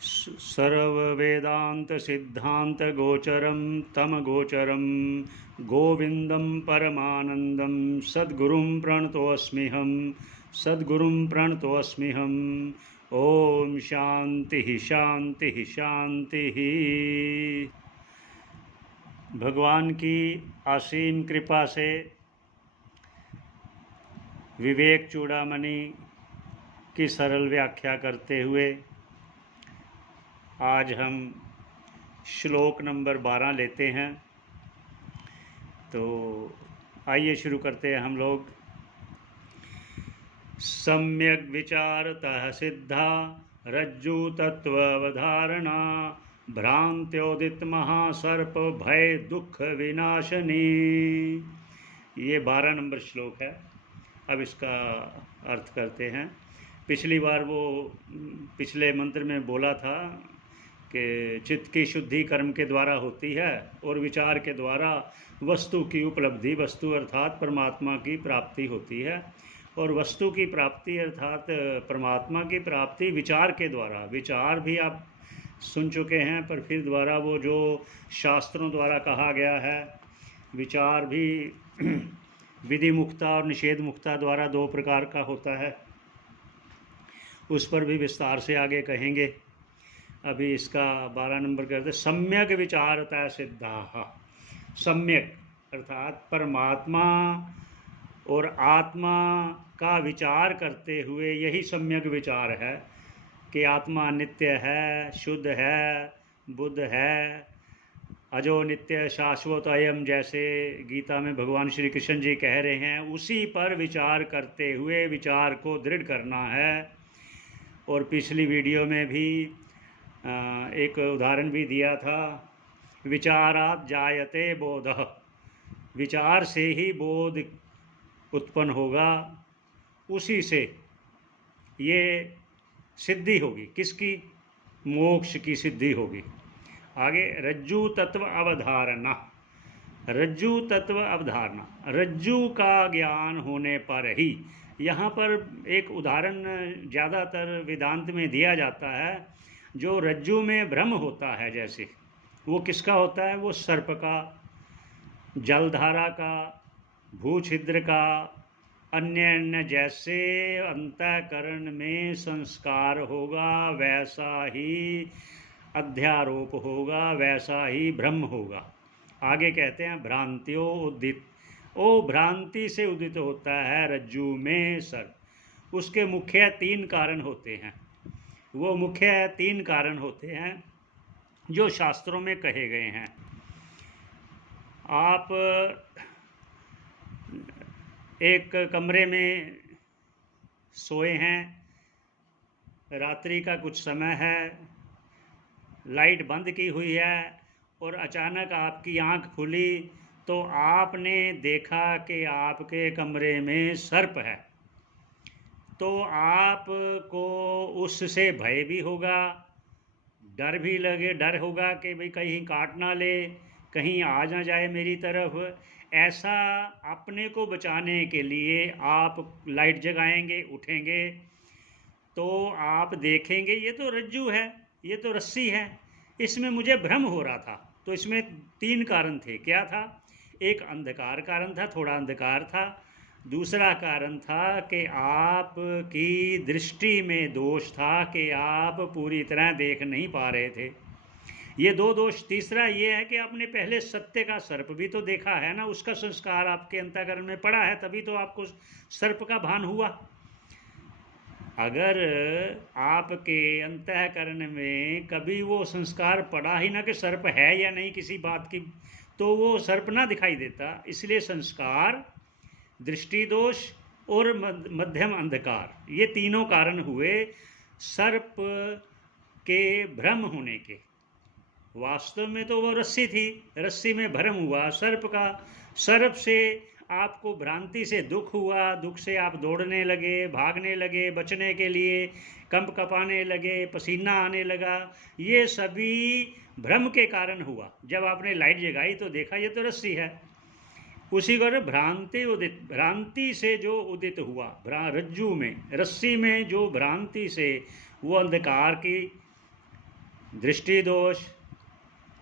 सर्ववेदान्तसिद्धान्तगोचरं तमगोचरं गोविन्दं परमानन्दं सद्गुरुं प्रणतोऽस्म्यहं ॐ शांति शांति शांति। भगवान की असीम कृपा से विवेक चूड़ामणि की सरल व्याख्या करते हुए आज हम श्लोक नंबर 12 लेते हैं। तो आइए शुरू करते हैं हम लोग। सम्यक विचारतः सिद्धा रज्जु तत्ववधारणा भ्रांत्योदित महासर्प भय दुख विनाशनी। ये 12 नंबर श्लोक है। अब इसका अर्थ करते हैं। पिछली बार वो पिछले मंत्र में बोला था कि चित्त की शुद्धि कर्म के द्वारा होती है और विचार के द्वारा वस्तु की उपलब्धि, वस्तु अर्थात परमात्मा की प्राप्ति होती है। और वस्तु की प्राप्ति अर्थात परमात्मा की प्राप्ति विचार के द्वारा। विचार भी आप सुन चुके हैं, पर फिर द्वारा वो जो शास्त्रों द्वारा कहा गया है, विचार भी विधि मुक्ता और निषेध मुक्ता द्वारा 2 प्रकार का होता है। उस पर भी विस्तार से आगे कहेंगे। अभी इसका 12 नंबर करते। सम्यक विचारता सिद्धा। सम्यक अर्थात परमात्मा और आत्मा का विचार करते हुए, यही सम्यक विचार है कि आत्मा नित्य है, शुद्ध है, बुद्ध है, अजो नित्य शाश्वत अयम, जैसे गीता में भगवान श्री कृष्ण जी कह रहे हैं। उसी पर विचार करते हुए विचार को दृढ़ करना है। और पिछली वीडियो में भी एक उदाहरण भी दिया था, विचारात जायते बोधः। विचार से ही बोध उत्पन्न होगा, उसी से ये सिद्धि होगी। किसकी? मोक्ष की सिद्धि होगी। आगे रज्जु तत्व अवधारणा। रज्जु तत्व अवधारणा, रज्जु का ज्ञान होने पर ही। यहाँ पर एक उदाहरण ज़्यादातर वेदांत में दिया जाता है। जो रज्जु में भ्रम होता है, जैसे वो किसका होता है? वो सर्प का, जलधारा का, भूछिद्र का, अन्य जैसे अंतःकरण में संस्कार होगा वैसा ही अध्यारोप होगा, वैसा ही भ्रम होगा। आगे कहते हैं भ्रांतियों उदित। ओ भ्रांति से उदित होता है रज्जु में सर्प। उसके मुख्य 3 कारण होते हैं। वो मुख्य 3 कारण होते हैं जो शास्त्रों में कहे गए हैं। आप एक कमरे में सोए हैं, रात्रि का कुछ समय है, लाइट बंद की हुई है और अचानक आपकी आंख खुली तो आपने देखा कि आपके कमरे में सर्प है। तो आपको उससे भय भी होगा, डर भी लगे, डर होगा कि भाई कहीं काट ना ले, कहीं आ ना जाए मेरी तरफ। ऐसा अपने को बचाने के लिए आप लाइट जगाएंगे, उठेंगे तो आप देखेंगे ये तो रज्जु है, ये तो रस्सी है, इसमें मुझे भ्रम हो रहा था। तो इसमें 3 कारण थे। क्या था? एक अंधकार कारण था, थोड़ा अंधकार था। दूसरा कारण था कि आपकी दृष्टि में दोष था कि आप पूरी तरह देख नहीं पा रहे थे। ये 2 दोष। तीसरा ये है कि आपने पहले सत्य का सर्प भी तो देखा है ना, उसका संस्कार आपके अंतःकरण में पड़ा है, तभी तो आपको सर्प का भान हुआ। अगर आपके अंतःकरण में कभी वो संस्कार पड़ा ही ना कि सर्प है या नहीं किसी बात की, तो वो सर्प ना दिखाई देता। इसलिए संस्कार, दृष्टि दोष और मध्यम अंधकार, ये तीनों कारण हुए सर्प के भ्रम होने के। वास्तव में तो वो रस्सी थी, रस्सी में भ्रम हुआ सर्प का। सर्प से आपको भ्रांति से दुख हुआ, दुख से आप दौड़ने लगे, भागने लगे बचने के लिए, कंप कपाने लगे, पसीना आने लगा। ये सभी भ्रम के कारण हुआ। जब आपने लाइट जगाई तो देखा ये तो रस्सी है। उसी को भ्रांति उदित, भ्रांति से जो उदित हुआ रज्जु में, रस्सी में जो भ्रांति से वो अंधकार की दृष्टि दोष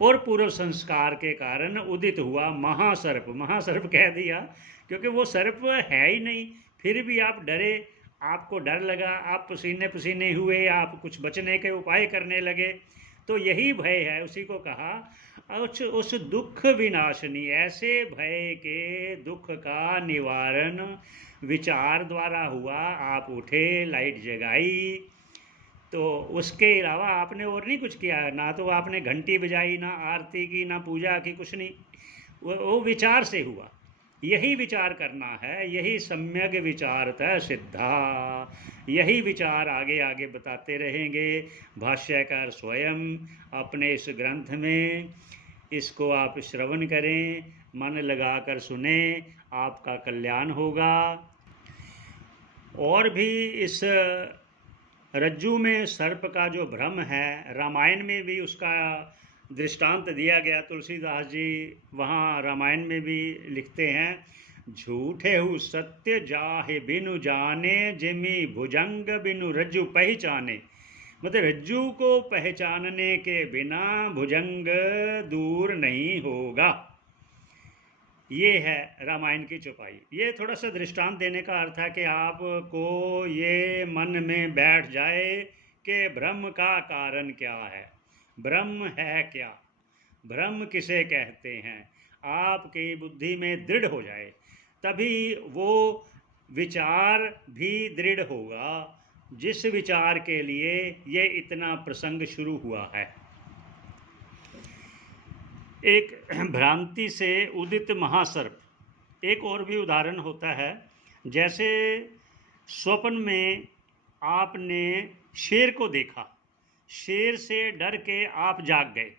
और पूर्व संस्कार के कारण उदित हुआ महासर्प। महासर्प कह दिया क्योंकि वो सर्प है ही नहीं, फिर भी आप डरे, आपको डर लगा, आप पसीने पसीने हुए, आप कुछ बचने के उपाय करने लगे, तो यही भय है, उसी को कहा उस दुख विनाशनी। ऐसे भय के दुख का निवारण विचार द्वारा हुआ। आप उठे, लाइट जगाई, तो उसके अलावा आपने और नहीं कुछ किया, ना तो आपने घंटी बजाई, ना आरती की, ना पूजा की, कुछ नहीं, वो विचार से हुआ। यही विचार करना है, यही सम्यक विचारतः सिद्धा। यही विचार आगे आगे बताते रहेंगे भाष्यकार स्वयं अपने इस ग्रंथ में। इसको आप श्रवण करें, मन लगाकर सुने, आपका कल्याण होगा। और भी इस रज्जु में सर्प का जो भ्रम है, रामायण में भी उसका दृष्टांत दिया गया। तुलसीदास जी वहाँ रामायण में भी लिखते हैं, झूठे हु सत्य जाहे बिनु जाने, जिमी भुजंग बिनु रज्जु पहचाने। मतलब रज्जु को पहचानने के बिना भुजंग दूर नहीं होगा। ये है रामायण की चौपाई। ये थोड़ा सा दृष्टांत देने का अर्थ है कि आपको ये मन में बैठ जाए कि ब्रह्म का कारण क्या है, ब्रह्म है क्या, ब्रह्म किसे कहते हैं, आपकी बुद्धि में दृढ़ हो जाए, तभी वो विचार भी दृढ़ होगा जिस विचार के लिए ये इतना प्रसंग शुरू हुआ है। एक भ्रांति से उदित महासर्प। एक और भी उदाहरण होता है, जैसे स्वप्न में आपने शेर को देखा, शेर से डर के आप जाग गए,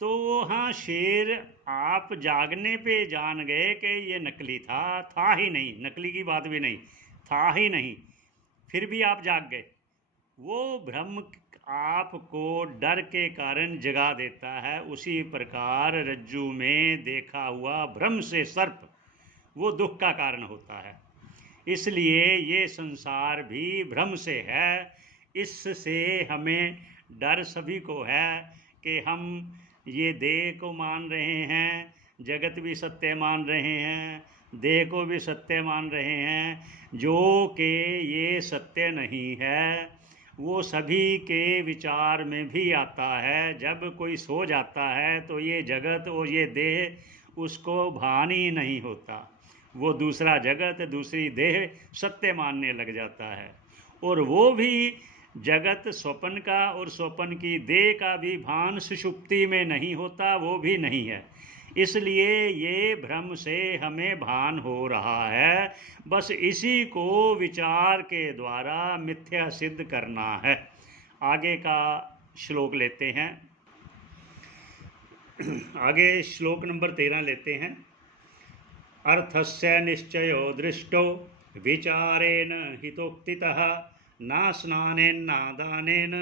तो हाँ शेर आप जागने पे जान गए कि ये नकली था ही नहीं, नकली की बात भी नहीं, था ही नहीं, फिर भी आप जाग गए। वो भ्रम आपको डर के कारण जगा देता है। उसी प्रकार रज्जु में देखा हुआ भ्रम से सर्प वो दुख का कारण होता है। इसलिए ये संसार भी भ्रम से है। इससे हमें डर सभी को है कि हम ये देह को मान रहे हैं, जगत भी सत्य मान रहे हैं, देह को भी सत्य मान रहे हैं, जो कि ये सत्य नहीं है। वो सभी के विचार में भी आता है। जब कोई सो जाता है तो ये जगत और ये देह उसको भान ही नहीं होता, वो दूसरा जगत दूसरी देह सत्य मानने लग जाता है। और वो भी जगत स्वप्न का और स्वप्न की देह का भी भान सुषुप्ति में नहीं होता, वो भी नहीं है। इसलिए ये भ्रम से हमें भान हो रहा है, बस इसी को विचार के द्वारा मिथ्या सिद्ध करना है। आगे का श्लोक लेते हैं। आगे श्लोक नंबर 13 लेते हैं। अर्थस्य निश्चयो दृष्टो विचारेण हितोक्तितः, ना स्नानेन ना दानेन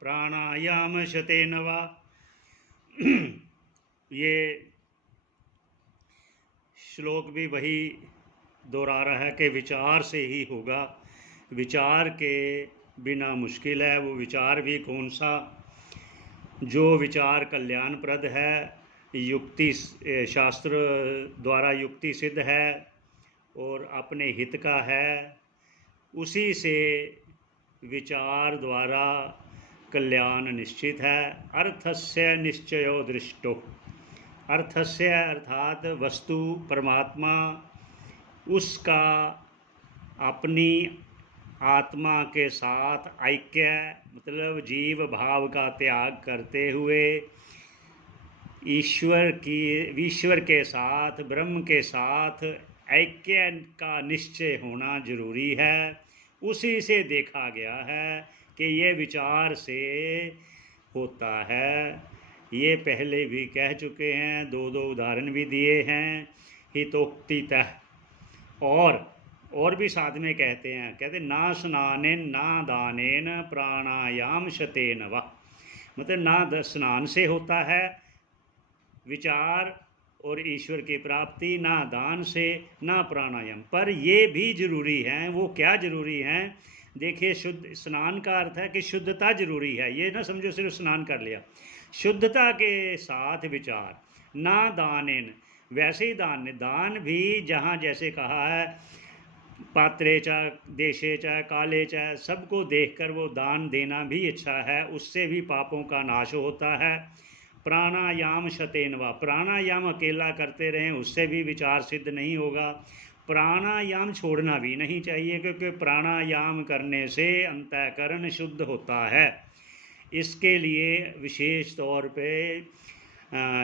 प्राणायाम शतेन वा। ये श्लोक भी वही दोहरा रहा है कि विचार से ही होगा, विचार के बिना मुश्किल है। वो विचार भी कौन सा, जो विचार कल्याणप्रद है, युक्ति शास्त्र द्वारा युक्ति सिद्ध है और अपने हित का है, उसी से विचार द्वारा कल्याण निश्चित है। अर्थस्य निश्चयो दृष्टो, अर्थस्य अर्थात वस्तु परमात्मा, उसका अपनी आत्मा के साथ ऐक्य, मतलब जीव भाव का त्याग करते हुए ईश्वर के साथ, ब्रह्म के साथ ऐक्य का निश्चय होना जरूरी है। उसी से देखा गया है कि ये विचार से होता है। ये पहले भी कह चुके हैं, दो उदाहरण भी दिए हैं। हितोक्तितः और भी साथ में कहते ना स्नानेन ना दानेन प्राणायाम शतेन वा। मतलब ना स्नान से होता है विचार और ईश्वर की प्राप्ति, ना दान से, ना प्राणायाम। पर ये भी जरूरी हैं। वो क्या जरूरी हैं? देखिए, शुद्ध स्नान का अर्थ है कि शुद्धता जरूरी है, ये ना समझो सिर्फ स्नान कर लिया। शुद्धता के साथ विचार, ना दानेन, वैसे ही दान भी जहाँ जैसे कहा है, पात्रे च देशे च काले च, सबको देखकर वो दान देना भी अच्छा है, उससे भी पापों का नाश होता है। प्राणायाम शतेनवा, प्राणायाम अकेला करते रहें उससे भी विचार सिद्ध नहीं होगा। प्राणायाम छोड़ना भी नहीं चाहिए, क्योंकि प्राणायाम करने से अंतःकरण शुद्ध होता है। इसके लिए विशेष तौर पे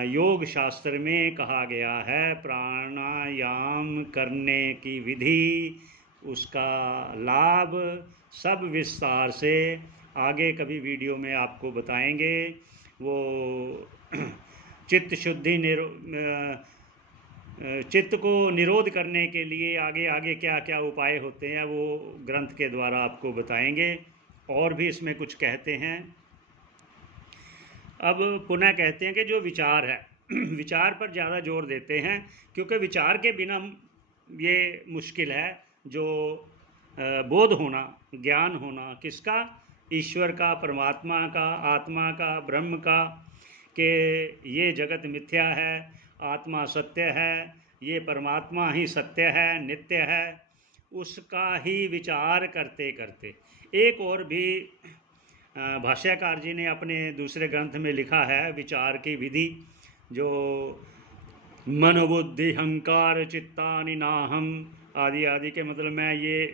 योग शास्त्र में कहा गया है, प्राणायाम करने की विधि, उसका लाभ सब विस्तार से आगे कभी वीडियो में आपको बताएंगे। वो चित्त शुद्धि चित्त को निरोध करने के लिए आगे आगे क्या क्या उपाय होते हैं वो ग्रंथ के द्वारा आपको बताएंगे। और भी इसमें कुछ कहते हैं। अब पुनः कहते हैं कि जो विचार है विचार पर ज़्यादा जोर देते हैं, क्योंकि विचार के बिना ये मुश्किल है, जो बोध होना, ज्ञान होना, किसका? ईश्वर का, परमात्मा का, आत्मा का, ब्रह्म का, कि ये जगत मिथ्या है, आत्मा सत्य है, ये परमात्मा ही सत्य है, नित्य है, उसका ही विचार करते करते। एक और भी भाष्यकार जी ने अपने दूसरे ग्रंथ में लिखा है विचार की विधि, जो मनोबुद्धि हंकार चित्तानि नाहम आदि आदि के मतलब मैं ये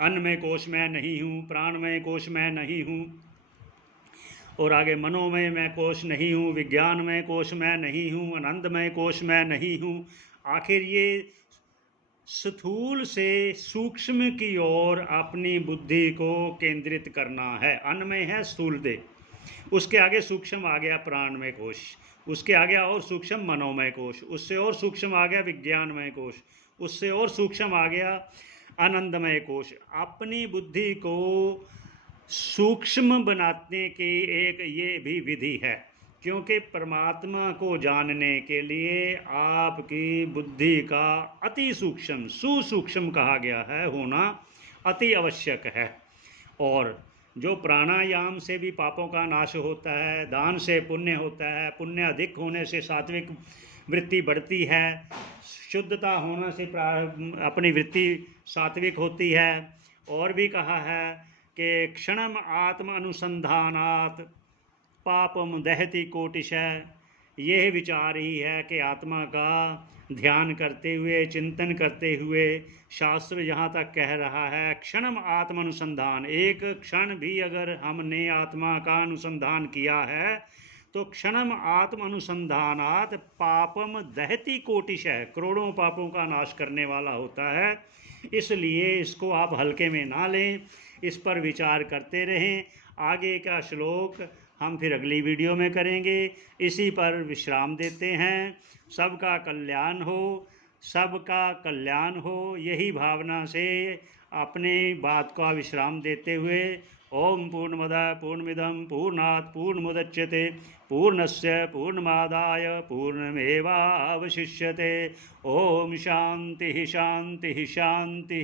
अन्नमय कोश मैं नहीं हूँ, प्राणमय कोश मैं नहीं हूँ, और आगे मनोमय मैं कोश नहीं हूँ, विज्ञानमय कोश मैं नहीं हूँ, आनंदमय कोश मैं नहीं हूँ। आखिर ये स्थूल से सूक्ष्म की ओर अपनी बुद्धि को केंद्रित करना है। अन्नमय है स्थूल दे, उसके आगे सूक्ष्म आ गया प्राणमय कोश, उसके आगे और सूक्ष्म मनोमय कोश, उससे और सूक्ष्म आ गया विज्ञानमय कोश, उससे और सूक्ष्म आ गया आनंदमय कोश। अपनी बुद्धि को सूक्ष्म बनाने की एक ये भी विधि है, क्योंकि परमात्मा को जानने के लिए आपकी बुद्धि का अति सूक्ष्म, सुसूक्ष्म कहा गया है, होना अति आवश्यक है। और जो प्राणायाम से भी पापों का नाश होता है, दान से पुण्य होता है, पुण्य अधिक होने से सात्विक वृत्ति बढ़ती है, शुद्धता होने से अपनी वृत्ति सात्विक होती है। और भी कहा है कि क्षणम आत्म अनुसंधानात् पापम दहति कोटिशः, यह विचार ही है कि आत्मा का ध्यान करते हुए, चिंतन करते हुए, शास्त्र यहाँ तक कह रहा है क्षणम आत्म अनुसंधान, एक क्षण भी अगर हमने आत्मा का अनुसंधान किया है तो क्षणम आत्म अनुसंधानात् पापम दहति कोटिशः, करोड़ों पापों का नाश करने वाला होता है। इसलिए इसको आप हल्के में ना लें, इस पर विचार करते रहें। आगे का श्लोक हम फिर अगली वीडियो में करेंगे। इसी पर विश्राम देते हैं। सबका कल्याण हो, सबका कल्याण हो, यही भावना से अपने बात का विश्राम देते हुए ओम पूर्णमदः पूर्णमिदं पूर्णात् पूर्णमुदच्यते पूर्णस्य पूर्णमादाय पूर्णमेवावशिष्यते। ओम शांति शांति शांति।